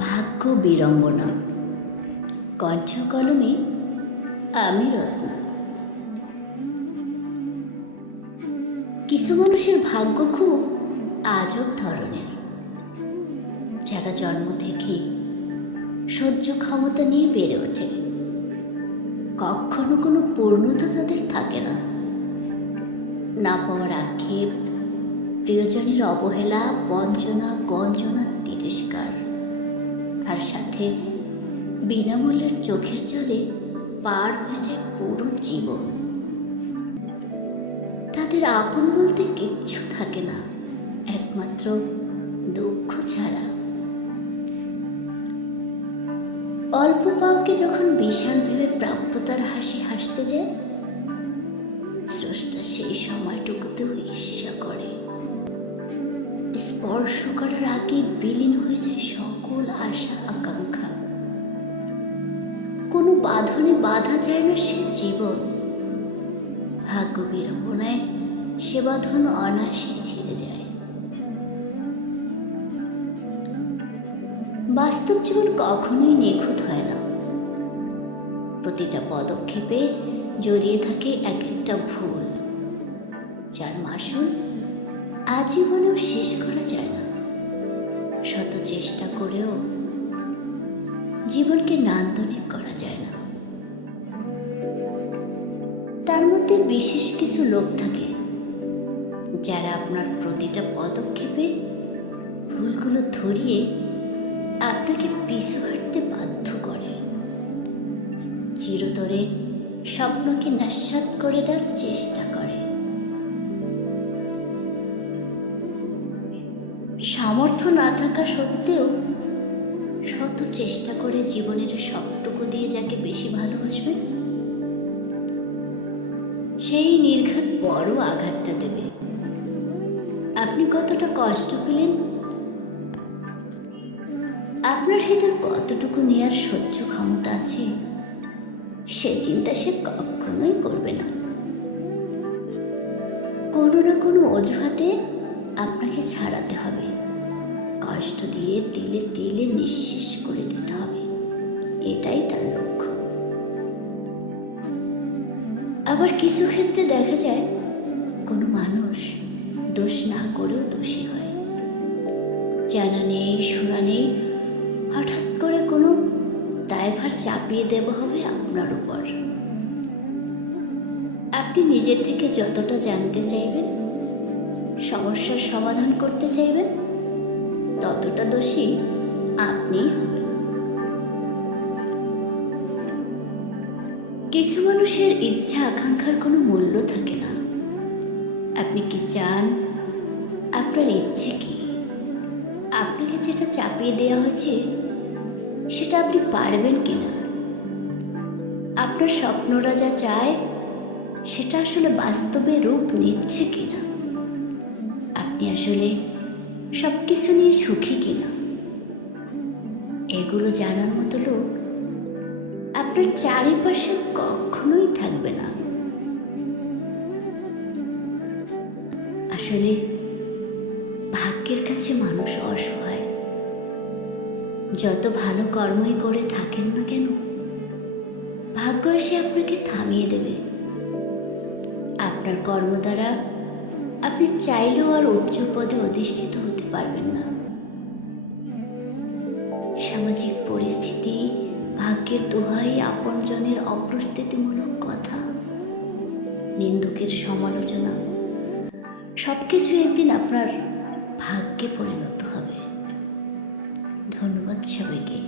ভাগ্য বিড়ম্বনা। কণ্ঠ কলমে আমি রত্না। কিছু মানুষের ভাগ্য খুব আজব ধরনের, যারা জন্ম থেকে সহ্য ক্ষমতা নিয়ে বেড়ে ওঠে। কখনো কোনো পূর্ণতা তাদের থাকে না। না পাওয়ার আক্ষেপ, প্রিয়জনের অবহেলা, বঞ্চনা, গঞ্জনা, তিরস্কার, আর সাথে বিনামূল্যের চোখের জলে পার হয়ে যায় পুরো জীবন। তাদের আপন বলতে কিচ্ছু থাকে না, একমাত্র দুঃখ ছাড়া। অল্প পাওয়াকে যখন বিশাল ভেবে প্রাপ্যতার হাসি হাসতে যায়, স্রষ্টা সেই সময়টুকুতেও ঈর্ষা করে। স্পর্শ করার আগে বিলীন হয়ে যায় সকল আশা আকাঙ্ক্ষা। কোনো বাঁধনে বাঁধা যায় না সে জীবন। ভাগ্য বিড়ম্বনায় সে বাঁধন অনায়াসে ছিঁড়ে যায়। বাস্তব জীবন কখনোই নিখুঁত হয় না। প্রতিটা পদক্ষেপে জড়িয়ে থাকে এক একটা ভুল, যার মাসুল আজীবনেও শেষ করা যায় না। শত চেষ্টা করেও জীবনকে নান্দনিক করা যায় না। তার মধ্যে বিশেষ কিছু লোক থাকে, যারা আপনার প্রতিটা পদক্ষেপে ভুলগুলো ধরিয়ে আপনাকে পিছু হাঁটতে বাধ্য করে। চিরতরে স্বপ্নকে নস্যাৎ করে দেওয়ার চেষ্টা করে। সামর্থ্য না থাকা সত্ত্বেও শত চেষ্টা করে জীবনের সবটুকু দিয়ে যাকে বেশি ভালোবাসবেন, সেই নির্ঘাত বড় আঘাতটা দেবে। আপনি কতটা কষ্ট পেলেন, আপনার হৃদয় কতটুকু নেয়ার সহ্য ক্ষমতা আছে, সে চিন্তা সে কখনোই করবে না। কোনো না কোনো অজুহাতে আপনাকে ছাড়াতে হবে, কষ্ট দিয়ে তিলে তিলে নিঃশেষ করে দিতে হবে। এটাই তার লক্ষ্য। আবার কিছু ক্ষেত্রে দেখা যায় কোনো মানুষ দোষ না করেও দোষী হয়। জানা নেই শোনা নেই, হঠাৎ করে কোনো দায়ভার চাপিয়ে দেওয়া হবে আপনার উপর। আপনি নিজের থেকে যতটা জানতে চাইবেন, সমস্যার সমাধান করতে চাইবেন, ততটা দোষী আপনিই হবেন। কিছু মানুষের ইচ্ছা আকাঙ্ক্ষার কোনো মূল্য থাকে না। আপনি কি চান, আপনার ইচ্ছে কি, আপনাকে যেটা চাপিয়ে দেওয়া হয়েছে সেটা আপনি পারবেন কিনা, আপনার স্বপ্নরা যা চায় সেটা আসলে বাস্তবে রূপ নিচ্ছে কিনা, আপনি আসলে সব কিছু নিয়ে সুখী কিনা, এগুলো জানার মতো লোক আপনার চারিপাশে কখনোই থাকবে না। আসলে ভাগ্যের কাছে মানুষ অসহায়। যত ভালো কর্মই করে থাকেন না কেন, ভাগ্য এসে আপনাকে থামিয়ে দেবে। আপনার কর্ম দ্বারা আপনি চাইলেও আর উচ্চ পদে অধিষ্ঠিত হতে পারবেন না। সামাজিক পরিস্থিতি, ভাগ্যের দোহাই, আপনজনের অপ্রস্তুতিমূলক কথা, নিন্দুকের সমালোচনা, সবকিছু একদিন আপনার ভাগ্যে পরিণত হবে। ধন্যবাদ সবাইকে।